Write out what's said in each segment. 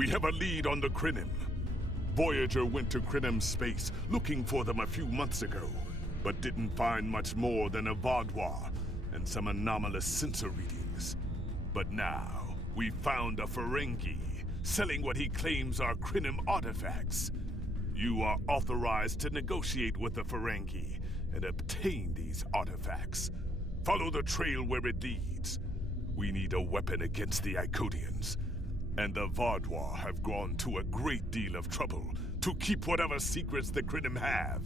We have a lead on the Crinim. Voyager went to Crinim space looking for them a few months ago, but didn't find much more than a Vaudois and some anomalous sensor readings. But now, we found a Ferengi selling what he claims are Crinim artifacts. You are authorized to negotiate with the Ferengi and obtain these artifacts. Follow the trail where it leads. We need a weapon against the Iconians. And the Vaudois have gone to a great deal of trouble to keep whatever secrets the Crinim have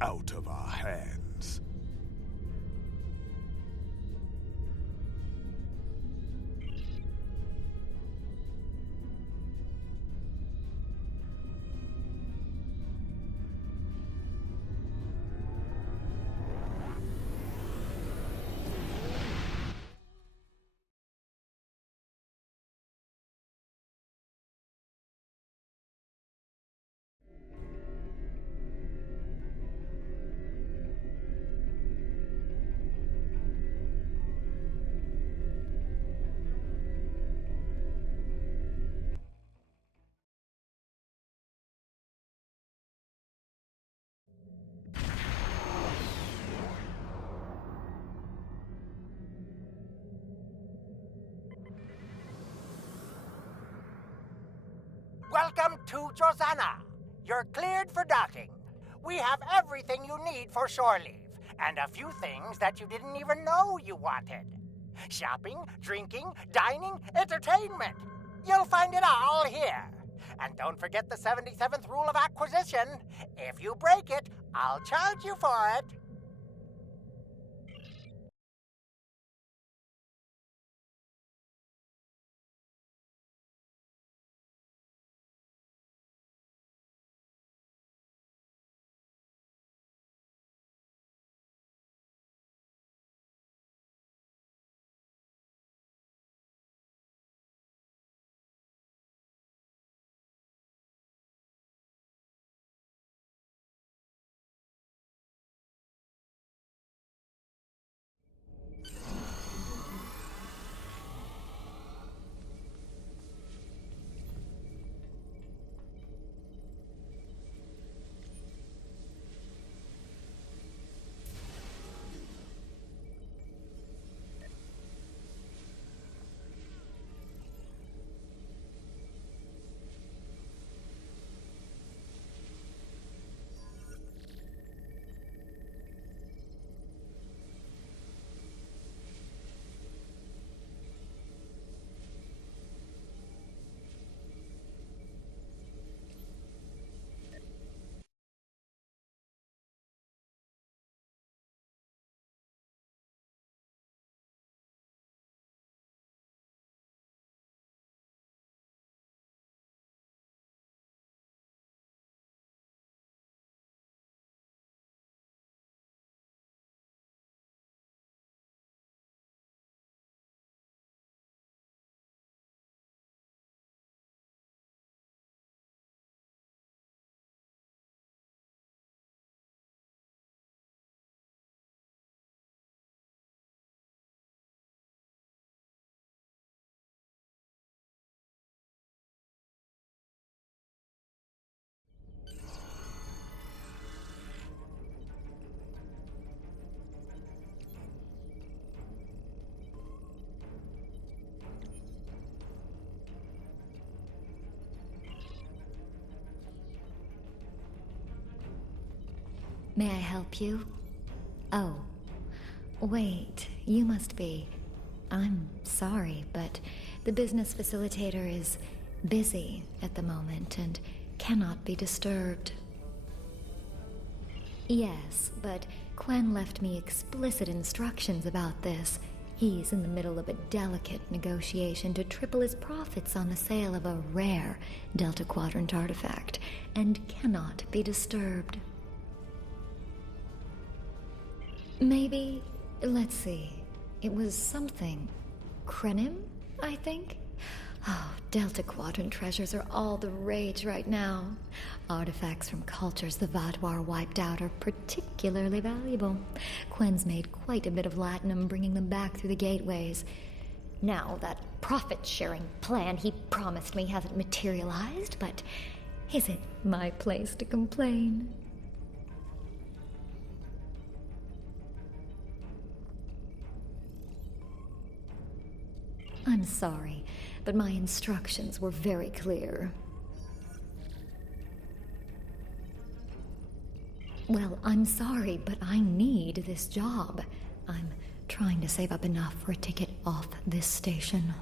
out of our hands. Welcome to Josana. You're cleared for docking. We have everything you need for shore leave, and a few things that you didn't even know you wanted. Shopping, drinking, dining, entertainment. You'll find it all here. And don't forget the 77th rule of acquisition. If you break it, I'll charge you for it. May I help you? Oh, wait, you must be. I'm sorry, but the business facilitator is busy at the moment and cannot be disturbed. Yes, but Quen left me explicit instructions about this. He's in the middle of a delicate negotiation to triple his profits on the sale of a rare Delta Quadrant artifact, and cannot be disturbed. Maybe, let's see, it was something. Crinim, I think? Oh, Delta Quadrant treasures are all the rage right now. Artifacts from cultures the Vaudois wiped out are particularly valuable. Quen's made quite a bit of latinum bringing them back through the gateways. Now, that profit-sharing plan he promised me hasn't materialized, but is it my place to complain? I'm sorry, but my instructions were very clear. Well, I'm sorry, but I need this job. I'm trying to save up enough for a ticket off this station.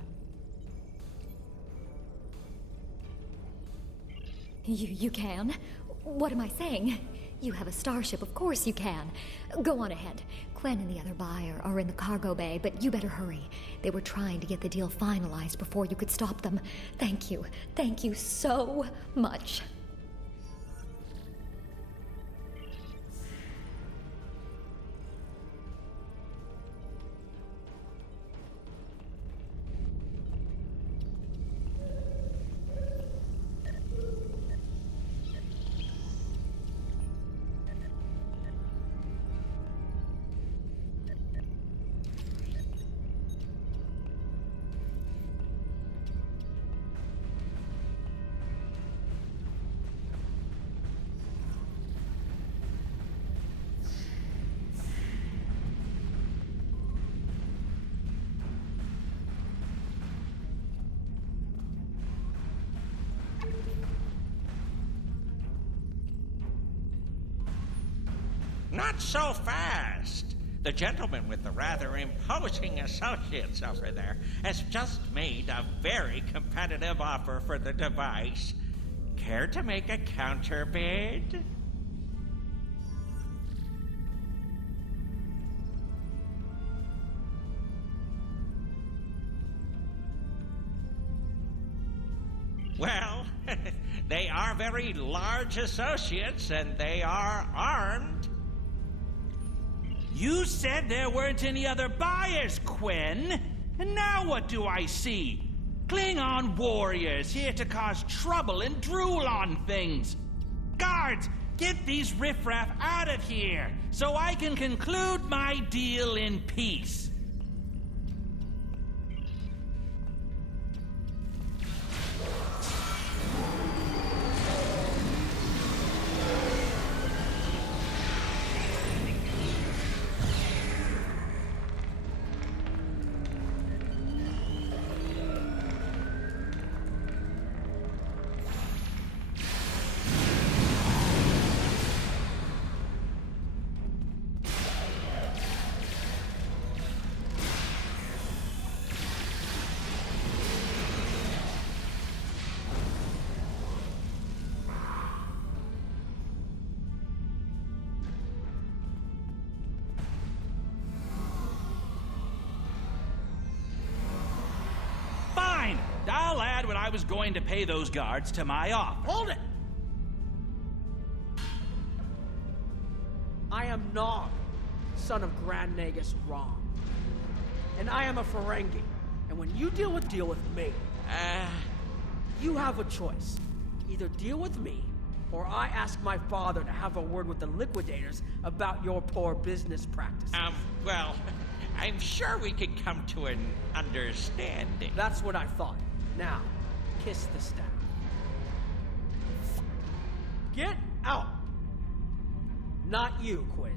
You can? What am I saying? You have a starship, of course you can. Go on ahead. Quen and the other buyer are in the cargo bay, but you better hurry. They were trying to get the deal finalized before you could stop them. Thank you. Thank you so much. Not so fast. The gentleman with the rather imposing associates over there has just made a very competitive offer for the device. Care to make a counterbid? Well, they are very large associates, and they are armed. You said there weren't any other buyers, Quen. And now what do I see? Klingon warriors here to cause trouble and drool on things. Guards, get these riffraff out of here so I can conclude my deal in peace. I'll add what I was going to pay those guards to my offer. Hold it! I am Nog, son of Grand Nagus Ron. And I am a Ferengi. And when you deal with me, you have a choice. Either deal with me, or I ask my father to have a word with the liquidators about your poor business practices. Well, I'm sure we could come to an understanding. That's what I thought. Now, kiss the staff. Get out! Not you, Quinn.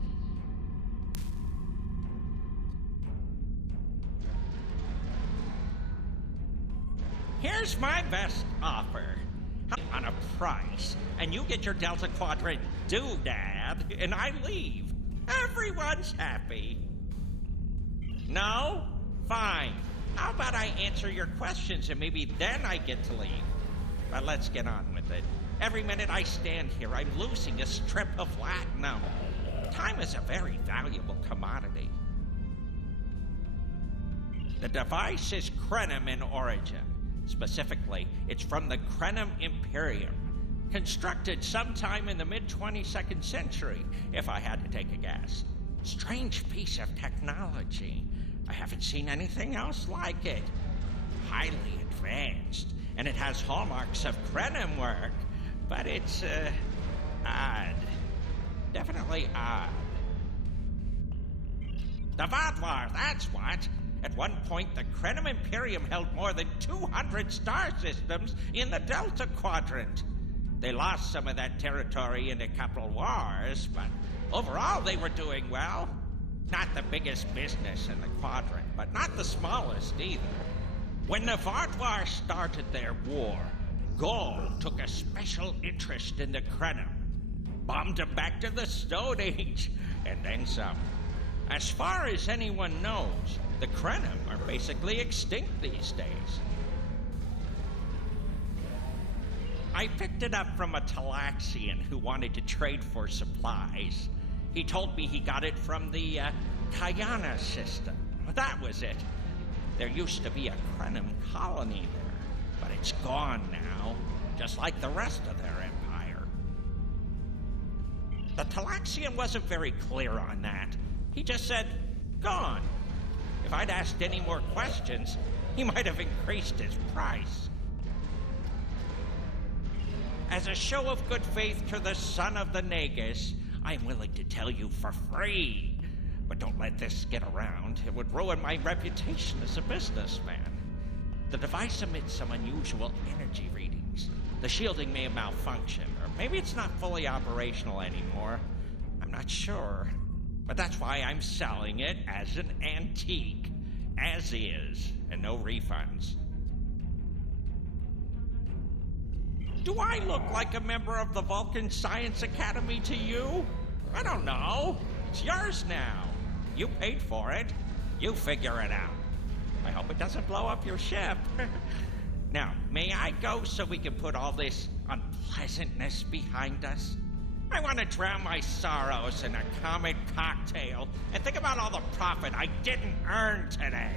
Here's my best offer. On a price, and you get your Delta Quadrant doodad, and I leave. Everyone's happy. No? Fine. How about I answer your questions and maybe then I get to leave? But let's get on with it. Every minute I stand here, I'm losing a strip of latinum. Time is a very valuable commodity. The device is Krenim in origin. Specifically, it's from the Krenim Imperium. Constructed sometime in the mid-22nd century, if I had to take a guess. Strange piece of technology. I haven't seen anything else like it. Highly advanced, and it has hallmarks of Krenim work, but it's, odd. Definitely odd. The Vadlar, that's what. At one point, the Krenim Imperium held more than 200 star systems in the Delta Quadrant. They lost some of that territory in a couple wars, but overall they were doing well. Not the biggest business in the quadrant, but not the smallest either. When the Vardwar started their war, Gaul took a special interest in the Krenim, bombed them back to the Stone Age, and then some. As far as anyone knows, the Krenim are basically extinct these days. I picked it up from a Talaxian who wanted to trade for supplies. He told me he got it from the Kayana system. That was it. There used to be a Krenim colony there, but it's gone now, just like the rest of their empire. The Talaxian wasn't very clear on that. He just said, gone. If I'd asked any more questions, he might have increased his price. As a show of good faith to the son of the Nagus, I'm willing to tell you for free. But don't let this get around. It would ruin my reputation as a businessman. The device emits some unusual energy readings. The shielding may have malfunctioned, or maybe it's not fully operational anymore. I'm not sure. But that's why I'm selling it as an antique. As is, and no refunds. Do I look like a member of the Vulcan Science Academy to you? I don't know. It's yours now. You paid for it. You figure it out. I hope it doesn't blow up your ship. Now, may I go so we can put all this unpleasantness behind us? I want to drown my sorrows in a comet cocktail and think about all the profit I didn't earn today.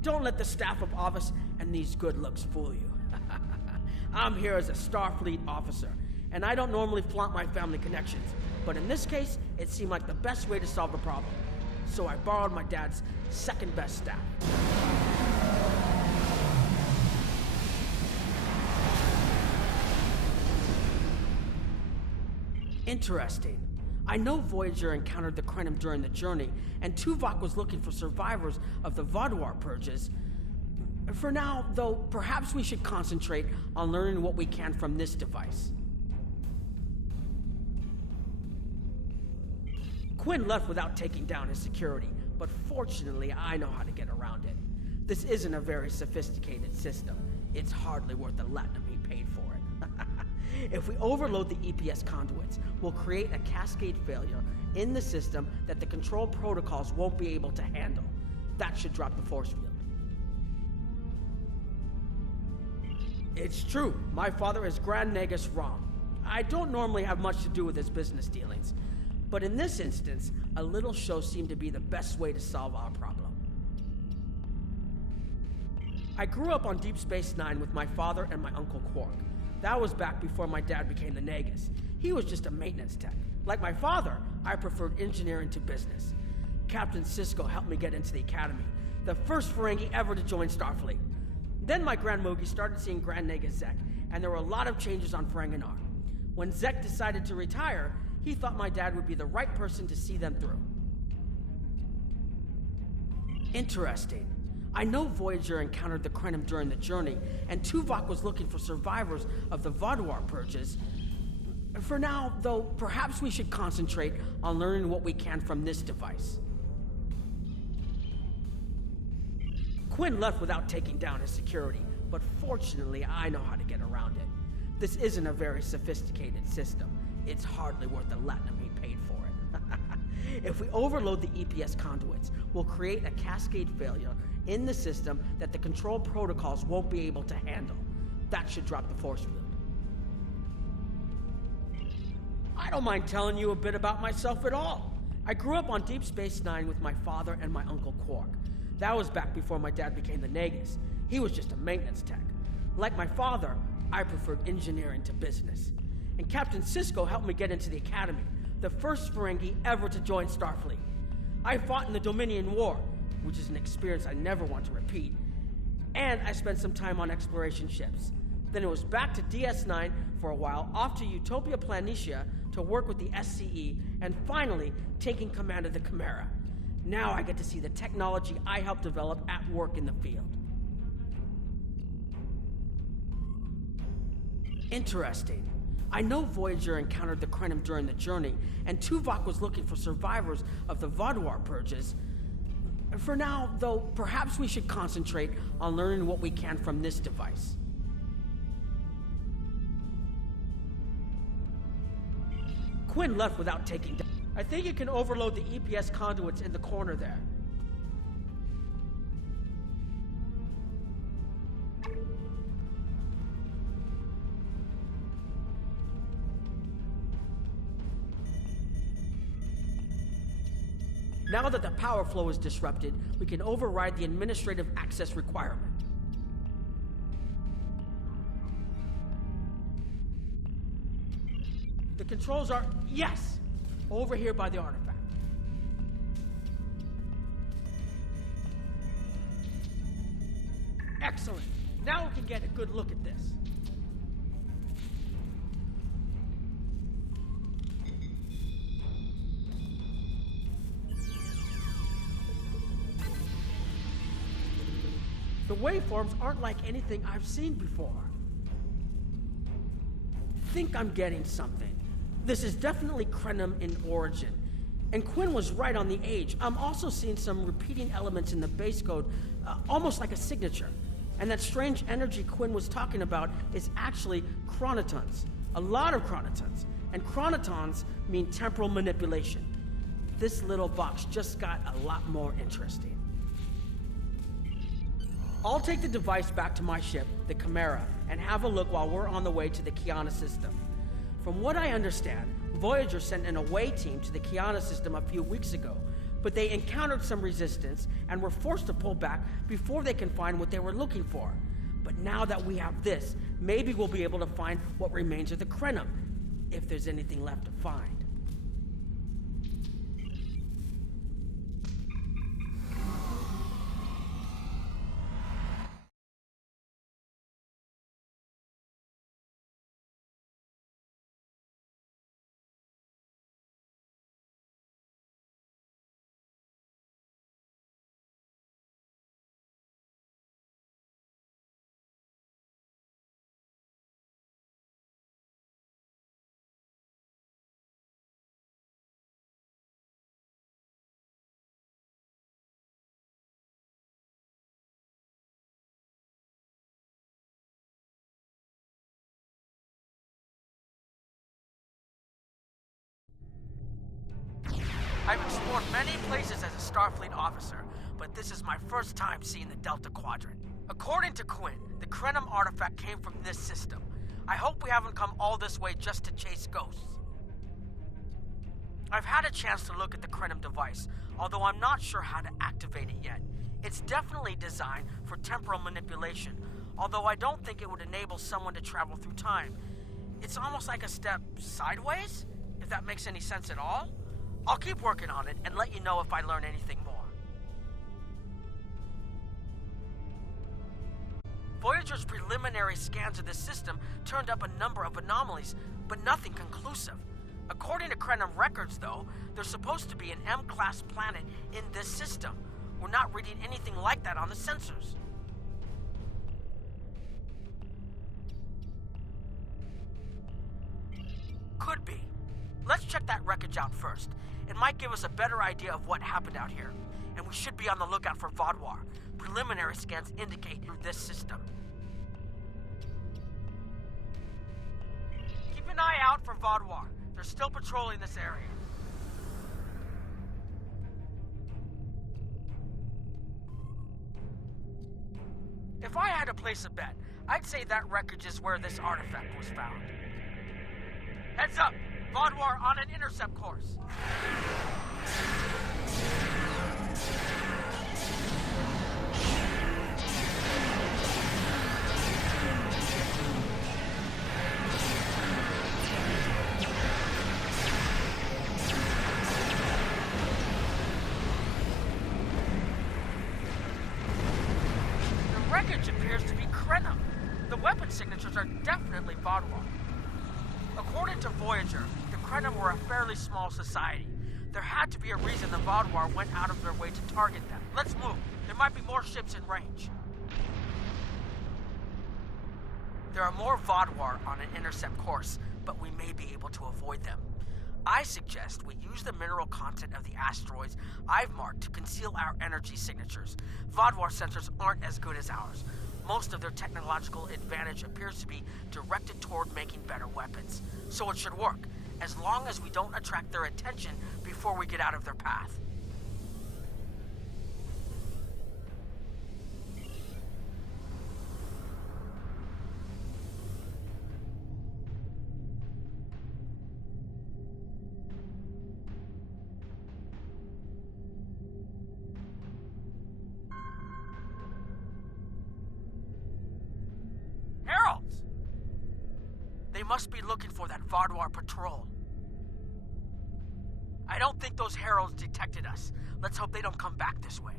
Don't let the staff of office and these good looks fool you. I'm here as a Starfleet officer, and I don't normally flaunt my family connections, but in this case, it seemed like the best way to solve the problem. So I borrowed my dad's second best staff. Interesting. I know Voyager encountered the Krenim during the journey, and Tuvok was looking for survivors of the Vardwar purges. For now, though, perhaps we should concentrate on learning what we can from this device. Quinn left without taking down his security, but fortunately I know how to get around it. This isn't a very sophisticated system. It's hardly worth the latinum he paid for it. If we overload the EPS conduits, we'll create a cascade failure in the system that the control protocols won't be able to handle. That should drop the force field. It's true, my father is Grand Nagus Rom. I don't normally have much to do with his business dealings, but in this instance, a little show seemed to be the best way to solve our problem. I grew up on Deep Space Nine with my father and my Uncle Quark. That was back before my dad became the Nagus. He was just a maintenance tech. Like my father, I preferred engineering to business. Captain Sisko helped me get into the Academy, the first Ferengi ever to join Starfleet. Then my Grand Mogi started seeing Grand Nagus Zek, and there were a lot of changes on Ferenginar. When Zek decided to retire, he thought my dad would be the right person to see them through. Interesting. I know Voyager encountered the Krenim during the journey, and Tuvok was looking for survivors of the Vardwar purges. For now, though, perhaps we should concentrate on learning what we can from this device. Quinn left without taking down his security, but fortunately I know how to get around it. This isn't a very sophisticated system. It's hardly worth the latinum he paid for it. If we overload the EPS conduits, we'll create a cascade failure in the system that the control protocols won't be able to handle. That should drop the force field. I don't mind telling you a bit about myself at all. I grew up on Deep Space Nine with my father and my Uncle Quark. That was back before my dad became the Nagus. He was just a maintenance tech. Like my father, I preferred engineering to business. And Captain Sisko helped me get into the Academy, the first Ferengi ever to join Starfleet. I fought in the Dominion War, which is an experience I never want to repeat, and I spent some time on exploration ships. Then it was back to DS9 for a while, off to Utopia Planitia to work with the SCE, and finally taking command of the Chimera. Now I get to see the technology I helped develop at work in the field. Interesting. I know Voyager encountered the Krenim during the journey, and Tuvok was looking for survivors of the Vaadwaur purges. For now, though, perhaps we should concentrate on learning what we can from this device. Quinn left without taking down. I think it can overload the EPS conduits in the corner there. Now that the power flow is disrupted, we can override the administrative access requirement. The controls are, yes, over here by the artifact. Excellent. Now we can get a good look at this. The waveforms aren't like anything I've seen before. Think I'm getting something. This is definitely Krenim in origin. And Quinn was right on the age. I'm also seeing some repeating elements in the base code, almost like a signature. And that strange energy Quinn was talking about is actually chronotons. A lot of chronotons. And chronotons mean temporal manipulation. This little box just got a lot more interesting. I'll take the device back to my ship, the Chimera, and have a look while we're on the way to the Kiana system. From what I understand, Voyager sent an away team to the Kiana system a few weeks ago, but they encountered some resistance and were forced to pull back before they can find what they were looking for. But now that we have this, maybe we'll be able to find what remains of the Krenim, if there's anything left to find. I've explored many places as a Starfleet officer, but this is my first time seeing the Delta Quadrant. According to Quinn, the Krenim artifact came from this system. I hope we haven't come all this way just to chase ghosts. I've had a chance to look at the Krenim device, although I'm not sure how to activate it yet. It's definitely designed for temporal manipulation, although I don't think it would enable someone to travel through time. It's almost like a step sideways, if that makes any sense at all. I'll keep working on it and let you know if I learn anything more. Voyager's preliminary scans of this system turned up a number of anomalies, but nothing conclusive. According to Krenim records, though, there's supposed to be an M-class planet in this system. We're not reading anything like that on the sensors. Could be. Let's check that wreckage out first. It might give us a better idea of what happened out here. And we should be on the lookout for Vaadwaur. Preliminary scans indicate through this system. Keep an eye out for Vaadwaur. They're still patrolling this area. If I had to place a bet, I'd say that wreckage is where this artifact was found. Heads up! Vaadwaur on an intercept course. lineage appears to be Krenim. The weapon signatures are definitely Vodwar. According to Voyager, the Krenim were a fairly small society. There had to be a reason the Vodwar went out of their way to target them. Let's move. There might be more ships in range. There are more Vodwar on an intercept course, but we may be able to avoid them. I suggest we use the mineral content of the asteroids I've marked to conceal our energy signatures. Vodwar sensors aren't as good as ours. Most of their technological advantage appears to be directed toward making better weapons. So it should work, as long as we don't attract their attention before we get out of their path. Heralds! They must be looking for that Vodwar patrol. I don't think those heralds detected us. Let's hope they don't come back this way.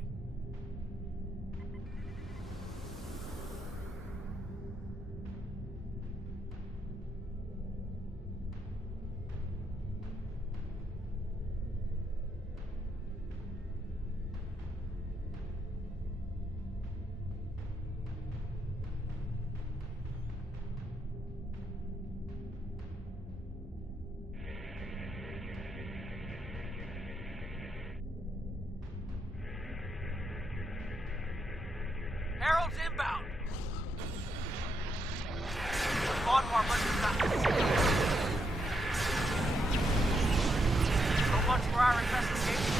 Herald's inbound! The Vodwar must have gotten us. So much for our investigation.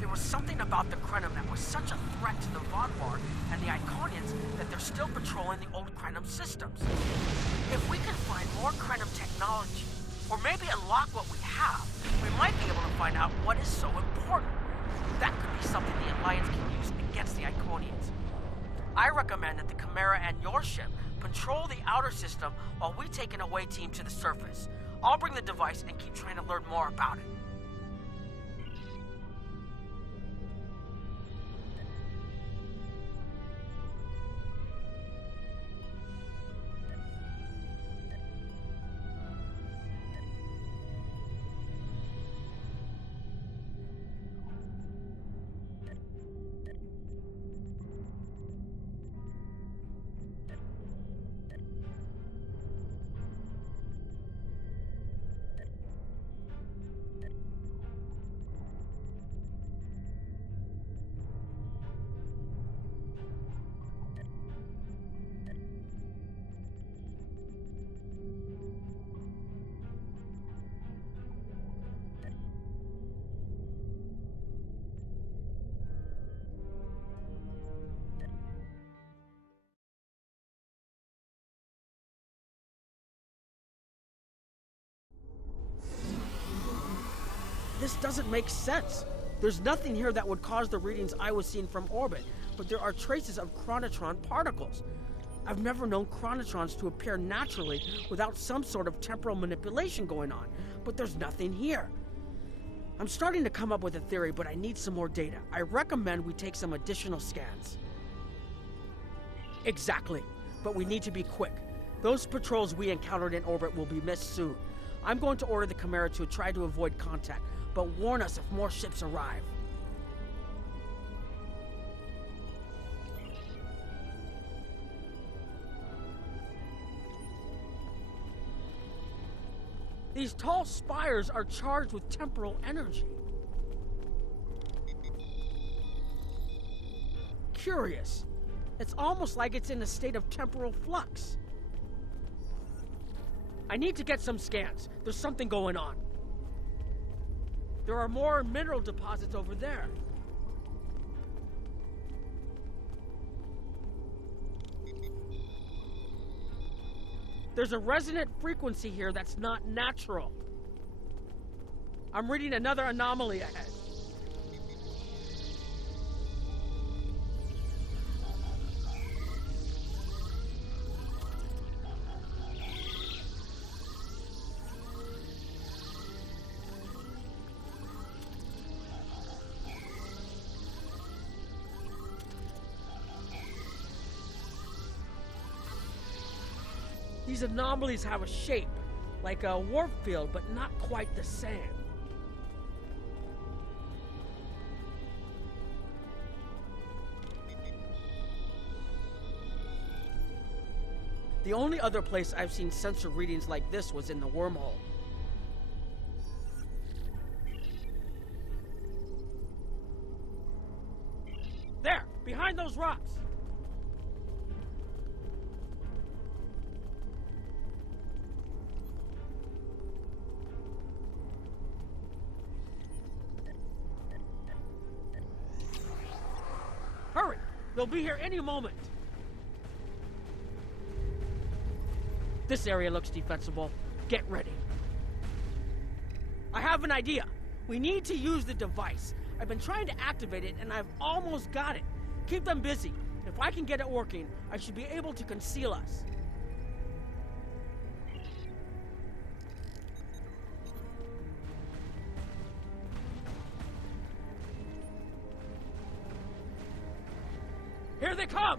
There was something about the Krenim that was such a threat to the Vodwar and the Inconians that they're still patrolling the old Krenim systems. If we can find more Krenim technology, or maybe unlock what we have, we might be able to find out what is so important. That could be something the Alliance can use against the Inconians. I recommend that the Chimera and your ship patrol the outer system while we take an away team to the surface. I'll bring the device and keep trying to learn more about it. This doesn't make sense. There's nothing here that would cause the readings I was seeing from orbit, but there are traces of chronotron particles. I've never known chronotrons to appear naturally without some sort of temporal manipulation going on, but there's nothing here. I'm starting to come up with a theory, but I need some more data. I recommend we take some additional scans. Exactly, but we need to be quick. Those patrols we encountered in orbit will be missed soon. I'm going to order the Chimera to try to avoid contact, but warn us if more ships arrive. These tall spires are charged with temporal energy. Curious. It's almost like it's in a state of temporal flux. I need to get some scans. There's something going on. There are more mineral deposits over there. There's a resonant frequency here that's not natural. I'm reading another anomaly ahead. These anomalies have a shape, like a warp field, but not quite the same. The only other place I've seen sensor readings like this was in the wormhole. There, behind those rocks. Hurry! They'll be here any moment. This area looks defensible. Get ready. I have an idea. We need to use the device. I've been trying to activate it, and I've almost got it. Keep them busy. If I can get it working, I should be able to conceal us. Here they come!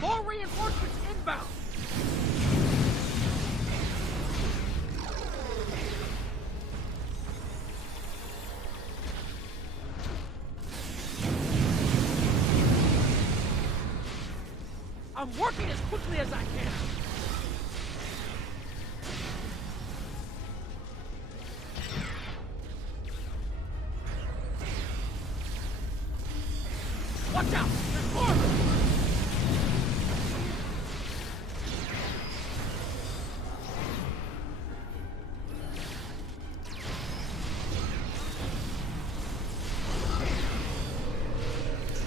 More reinforcements inbound! I'm working as quickly as I can. Watch out! There's more!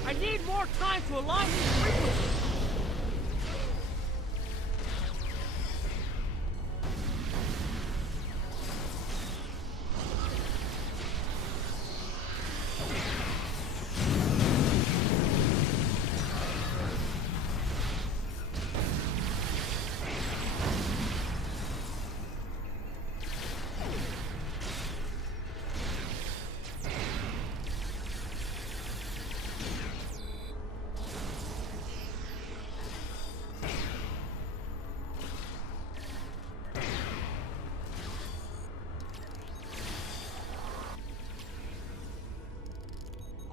I need more time to align these frequencies.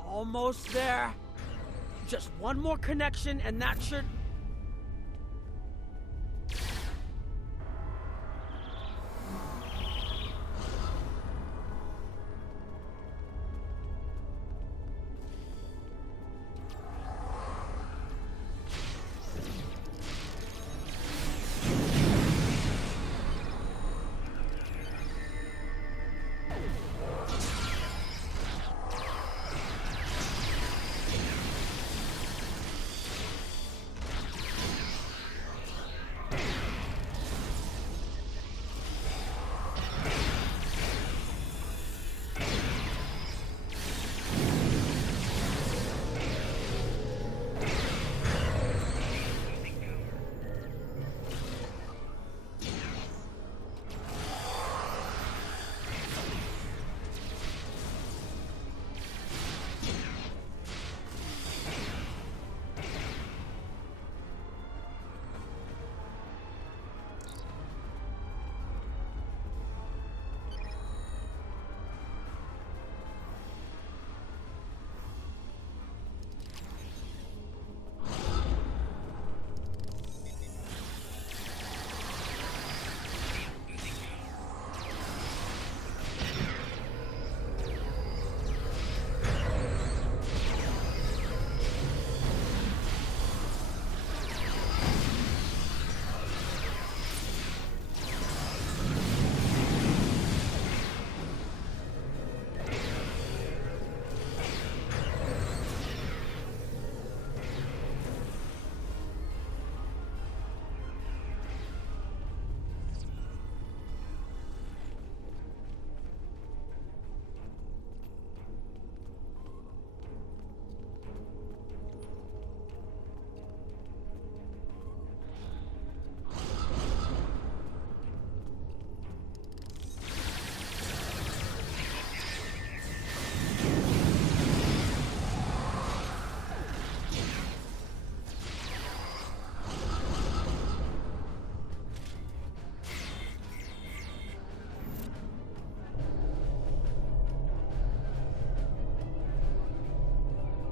Almost there. Just one more connection and that should...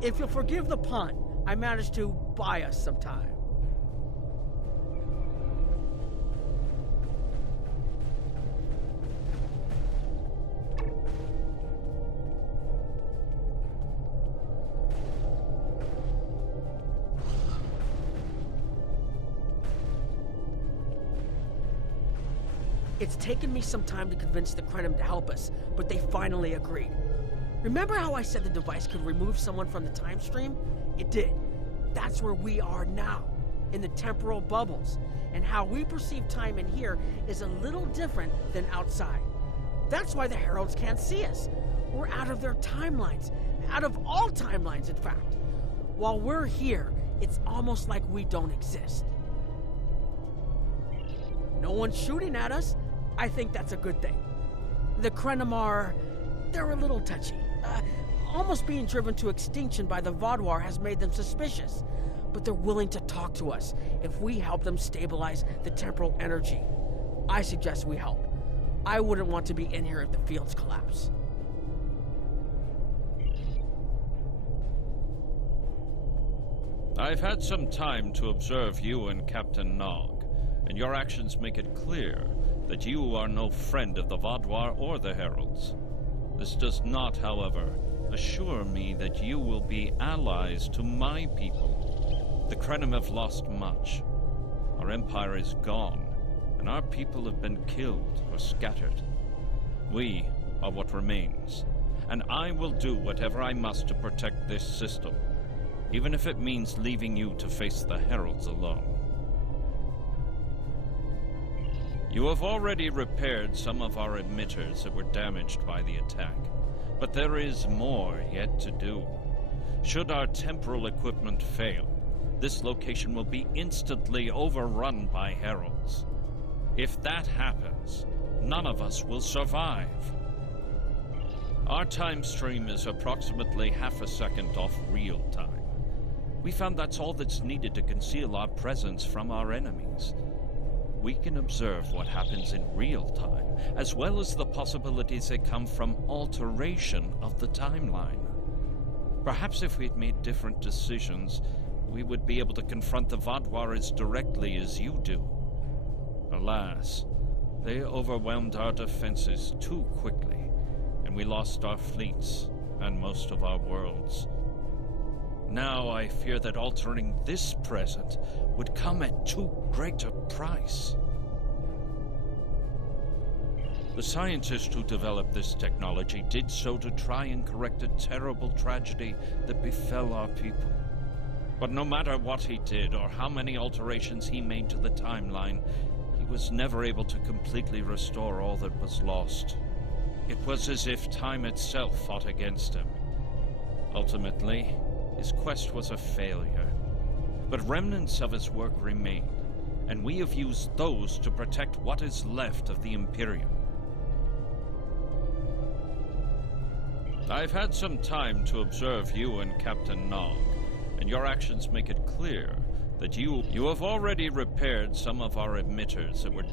If you'll forgive the pun, I managed to buy us some time. It's taken me some time to convince the Krenim to help us, but they finally agreed. Remember how I said the device could remove someone from the time stream? It did. That's where we are now, in the temporal bubbles. And how we perceive time in here is a little different than outside. That's why the Heralds can't see us. We're out of their timelines. Out of all timelines, in fact. While we're here, it's almost like we don't exist. No one's shooting at us. I think that's a good thing. The Krenim are... they're a little touchy. Almost being driven to extinction by the Vaadwaur has made them suspicious. But they're willing to talk to us if we help them stabilize the temporal energy. I suggest we help. I wouldn't want to be in here if the fields collapse. I've had some time to observe you and Captain Nog, and your actions make it clear that you are no friend of the Vaadwaur or the Heralds. This does not, however, assure me that you will be allies to my people. The Krenim have lost much. Our empire is gone, and our people have been killed or scattered. We are what remains, and I will do whatever I must to protect this system, even if it means leaving you to face the Heralds alone. You have already repaired some of our emitters that were damaged by the attack, but there is more yet to do. Should our temporal equipment fail, this location will be instantly overrun by Heralds. If that happens, none of us will survive. Our time stream is approximately half a second off real time. We found that's all that's needed to conceal our presence from our enemies. We can observe what happens in real time, as well as the possibilities that come from alteration of the timeline. Perhaps if we'd made different decisions, we would be able to confront the Vaadwaur as directly as you do. Alas, they overwhelmed our defenses too quickly, and we lost our fleets and most of our worlds. Now I fear that altering this present would come at too great a price. The scientist who developed this technology did so to try and correct a terrible tragedy that befell our people. But no matter what he did or how many alterations he made to the timeline, he was never able to completely restore all that was lost. It was as if time itself fought against him. Ultimately, his quest was a failure, but remnants of his work remain, and we have used those to protect what is left of the Imperium. I've had some time to observe you and Captain Nog, and your actions make it clear that you have already repaired some of our emitters that were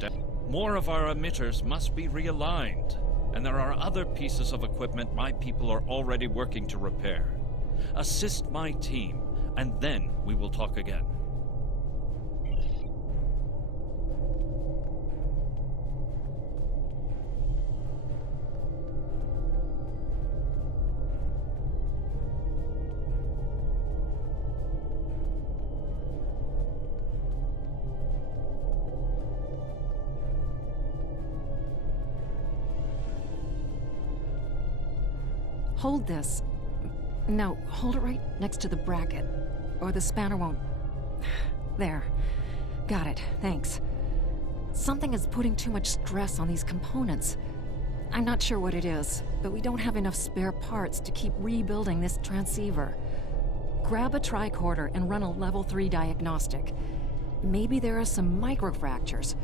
More of our emitters must be realigned, and there are other pieces of equipment my people are already working to repair. Assist my team, and then we will talk again. Hold this. No, hold it right next to the bracket, or the spanner won't... There. Got it, thanks. Something is putting too much stress on these components. I'm not sure what it is, but we don't have enough spare parts to keep rebuilding this transceiver. Grab a tricorder and run a level 3 diagnostic. Maybe there are some microfractures.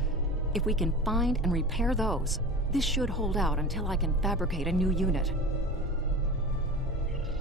If we can find and repair those, this should hold out until I can fabricate a new unit.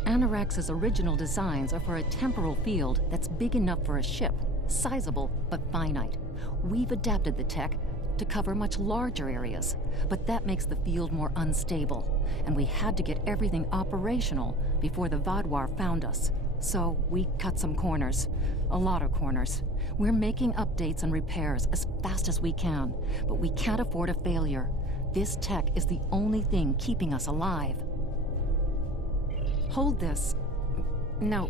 Anorax's original designs are for a temporal field that's big enough for a ship, sizable but finite. We've adapted the tech to cover much larger areas, but that makes the field more unstable, and we had to get everything operational before the Vaadwaur found us. So we cut some corners. A lot of corners. We're making updates and repairs as fast as we can, but we can't afford a failure. This tech is the only thing keeping us alive. Hold this. No.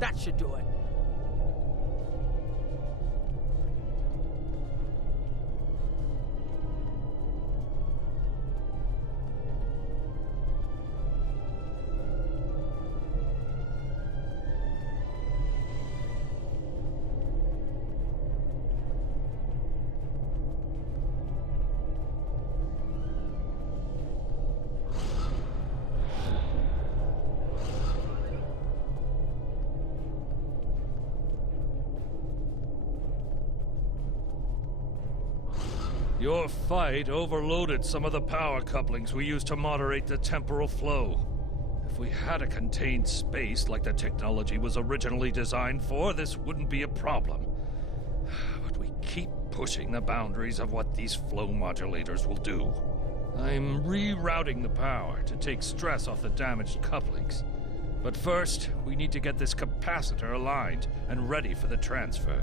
That should do it. Your fight overloaded some of the power couplings we used to moderate the temporal flow. If we had a contained space like the technology was originally designed for, this wouldn't be a problem. But we keep pushing the boundaries of what these flow modulators will do. I'm rerouting the power to take stress off the damaged couplings. But first, we need to get this capacitor aligned and ready for the transfer.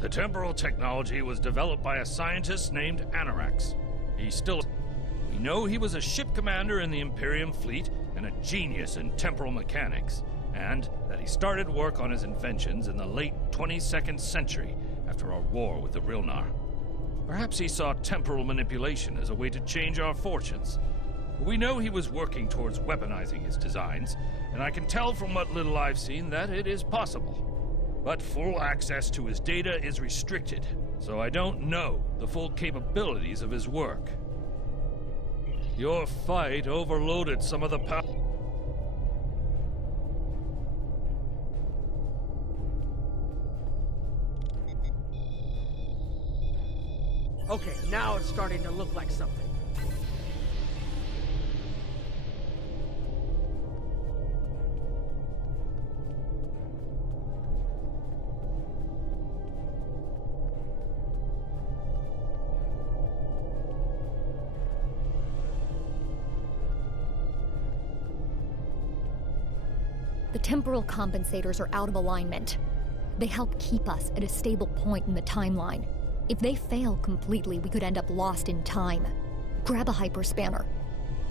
The temporal technology was developed by a scientist named Anorax. We know he was a ship commander in the Imperium fleet and a genius in temporal mechanics, and that he started work on his inventions in the late 22nd century after our war with the Rilnar. Perhaps he saw temporal manipulation as a way to change our fortunes. We know he was working towards weaponizing his designs, and I can tell from what little I've seen that it is possible. But full access to his data is restricted, so I don't know the full capabilities of his work. Your fight overloaded some of the power. Okay, now it's starting to look like something. The temporal compensators are out of alignment. They help keep us at a stable point in the timeline. If they fail completely, we could end up lost in time. Grab a hyperspanner.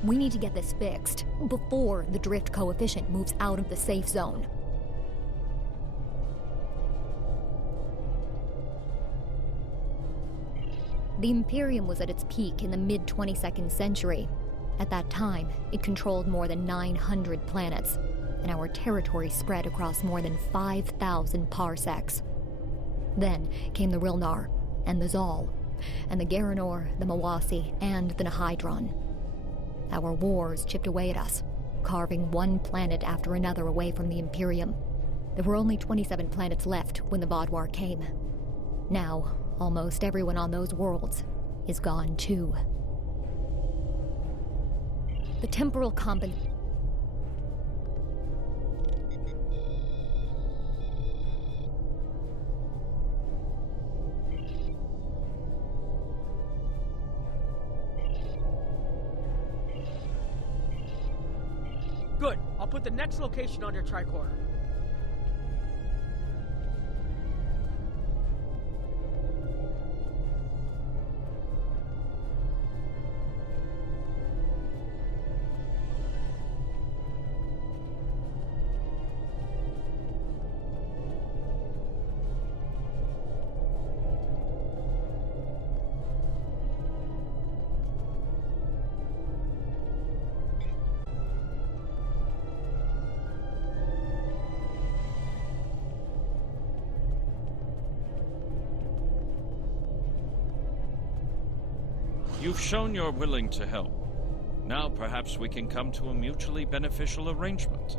We need to get this fixed before the drift coefficient moves out of the safe zone. The Imperium was at its peak in the mid-22nd century. At that time, it controlled more than 900 planets, and our territory spread across more than 5,000 parsecs. Then came the Rilnar, and the Zal, and the Garanor, the Mawasi, and the Nahydron. Our wars chipped away at us, carving one planet after another away from the Imperium. There were only 27 planets left when the Vaadwaur came. Now, almost everyone on those worlds is gone too. The temporal Good. I'll put the next location on your tricorder. You've shown you're willing to help. Now perhaps we can come to a mutually beneficial arrangement.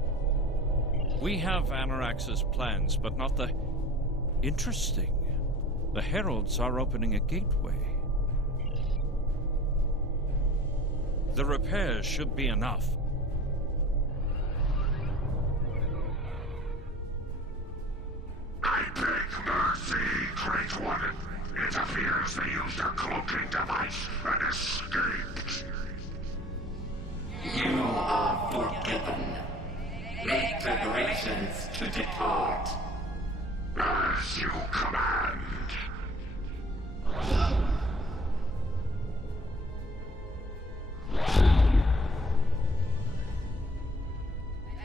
We have Anorax's plans, but not the... Interesting. The Heralds are opening a gateway. The repairs should be enough. I beg mercy, Great One. It appears they used a cloaking device and escaped. You are forgiven. Make preparations to depart. As you command.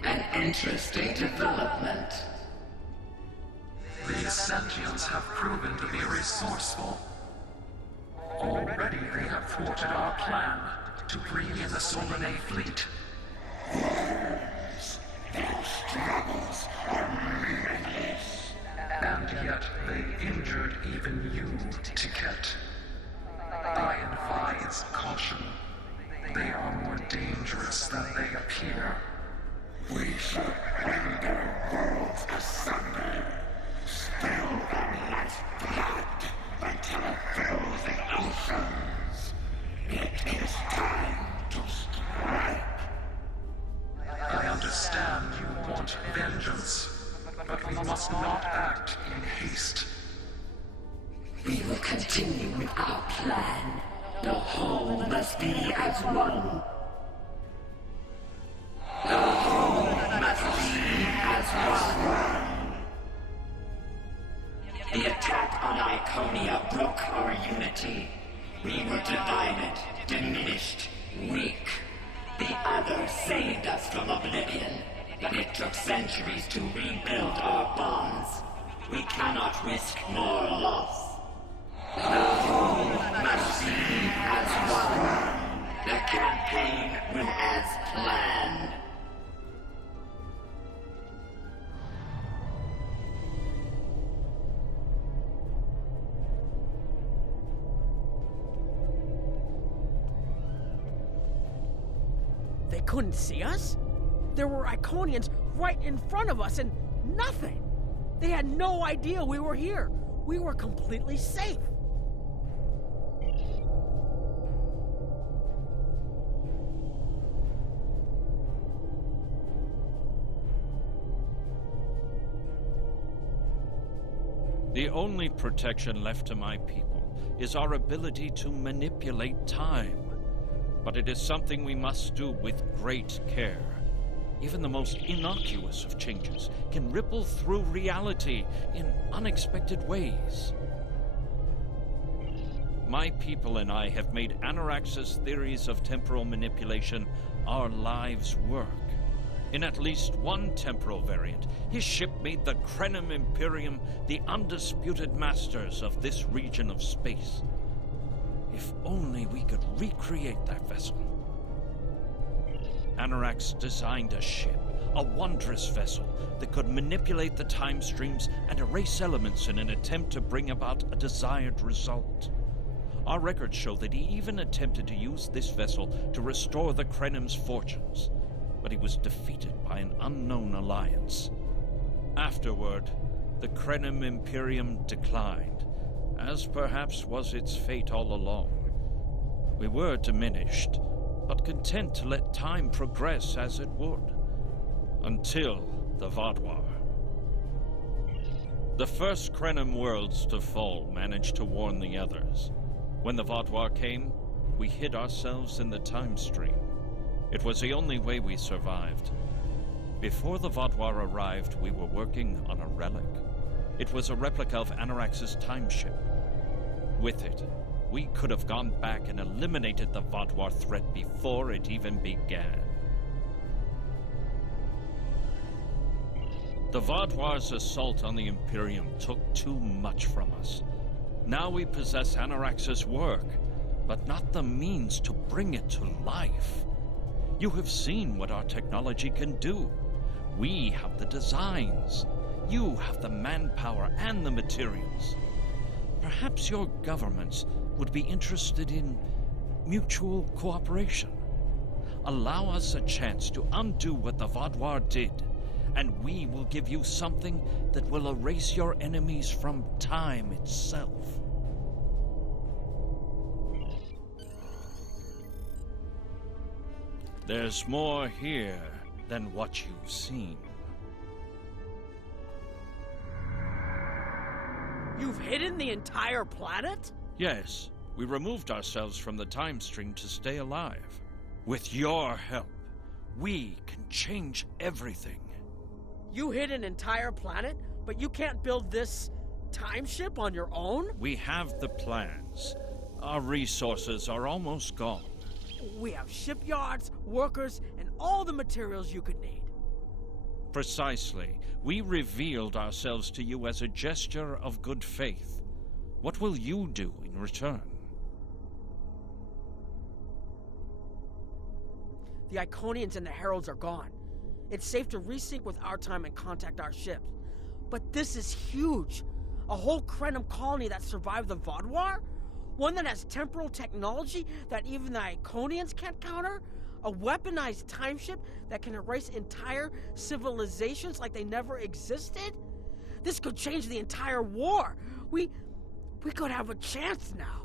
An interesting development. These sentients have proven to be resourceful. Already they have thwarted our plan to bring in the Solanae fleet. Their struggles are meaningless. And yet they injured even you, Ticket. I advise caution. They are more dangerous than they appear. We should render worlds asunder. Spill their lifeblood until it fills the oceans. It is time to strike. I understand you want vengeance, but we must not act in haste. We will continue with our plan. The whole must be as one. The whole must be as one. The attack on Iconia broke our unity. We were divided, diminished, weak. The others saved us from oblivion, but it took centuries to rebuild our bonds. We cannot risk more loss. The whole must be as one. The campaign will as planned. They couldn't see us? There were Iconians right in front of us and nothing. They had no idea we were here. We were completely safe. The only protection left to my people is our ability to manipulate time. But it is something we must do with great care. Even the most innocuous of changes can ripple through reality in unexpected ways. My people and I have made Anorax's theories of temporal manipulation our lives' work. In at least one temporal variant, his ship made the Krenim Imperium the undisputed masters of this region of space. If only we could recreate that vessel. Anorax designed a ship, a wondrous vessel that could manipulate the time streams and erase elements in an attempt to bring about a desired result. Our records show that he even attempted to use this vessel to restore the Krenim's fortunes, but he was defeated by an unknown alliance. Afterward, the Krenim Imperium declined, as perhaps was its fate all along. We were diminished, but content to let time progress as it would, until the Vaadwaur. The first Krenim worlds to fall managed to warn the others. When the Vaadwaur came, we hid ourselves in the time stream. It was the only way we survived. Before the Vaadwaur arrived, we were working on a relic. It was a replica of Anorax's time ship. With it, we could have gone back and eliminated the Vaadwaur threat before it even began. The Vaadwaur's assault on the Imperium took too much from us. Now we possess Anorax's work, but not the means to bring it to life. You have seen what our technology can do. We have the designs. You have the manpower and the materials. Perhaps your governments would be interested in mutual cooperation. Allow us a chance to undo what the Vaudouar did, and we will give you something that will erase your enemies from time itself. There's more here than what you've seen. You've hidden the entire planet? Yes, we removed ourselves from the time stream to stay alive. With your help, we can change everything. You hid an entire planet, but you can't build this time ship on your own? We have the plans. Our resources are almost gone. We have shipyards, workers, and all the materials you could need. Precisely. We revealed ourselves to you as a gesture of good faith. What will you do in return? The Iconians and the Heralds are gone. It's safe to resync with our time and contact our ships. But this is huge. A whole Krenim colony that survived the Vaudouar? One that has temporal technology that even the Iconians can't counter? A weaponized time ship that can erase entire civilizations like they never existed? This could change the entire war. We could have a chance now.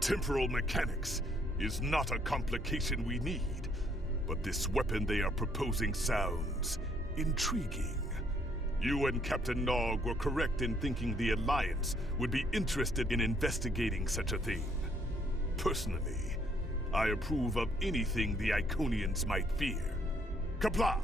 Temporal mechanics is not a complication we need, but this weapon they are proposing sounds intriguing. You and Captain Nog were correct in thinking the Alliance would be interested in investigating such a thing. Personally, I approve of anything the Iconians might fear. Qapla'!